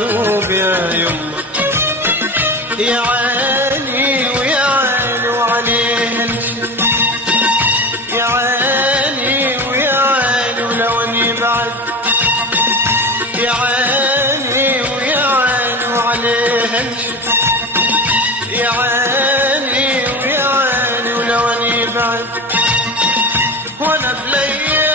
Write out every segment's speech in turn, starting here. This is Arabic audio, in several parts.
المكتوب يا يما. يا عيني ويا عيني وعليه الشوق، يا عيني ويا عيني ولو اني بعد، يا عيني ويا عيني وعليه الشوق، يا عيني ويا عيني ولو اني بعد. وانا بلياه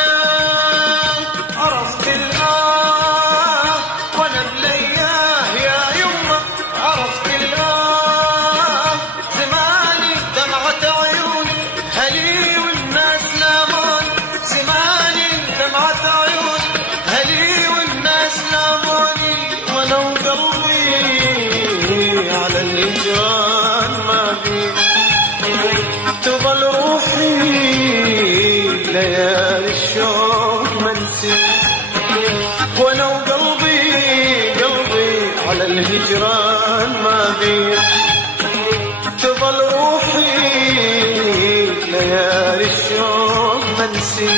عرفت الآه، وانا بلياه يا يمه عرفت الآه. زماني دمعة عيوني هلي والناس لامان، زماني دمعة عيوني هلي والناس لاماني. ولو قلبي على الهجران ما بي تظل روحي ليالي الشوق منسي. ولو قلبي على الهجران ما بي تظل روحي ليالي الشوق منسي.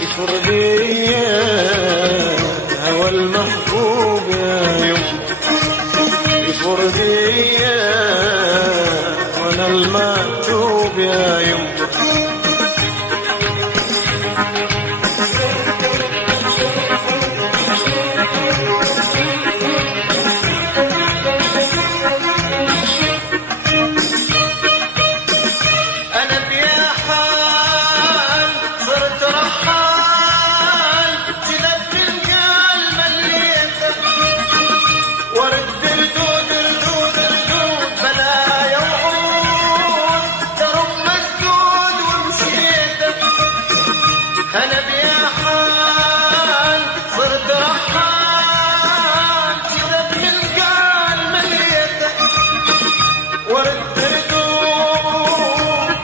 يفر بيا هوى المحبوب يا يما، يفر بيا وانا المكتوب يا يما. أنا بيا حال صرت رحال، جذب من قال مليته ورد ردود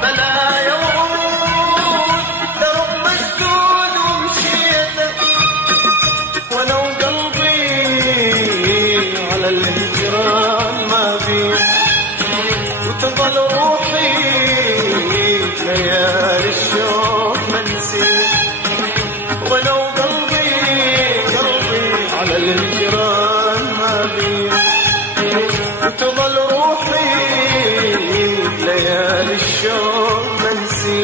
بلايا وعود، درب مسدود ومشيته. ولو قلبي على الهجران ما بي وتظل روحي ليالي الشوق منسي. ولو قلبي على الهجران ما بي وتظل روحي ليالي الشوق منسي.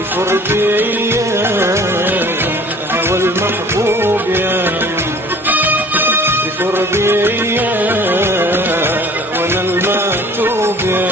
يفر بيا هوى المحبوب يا يفر بيا وانا المكتوب يا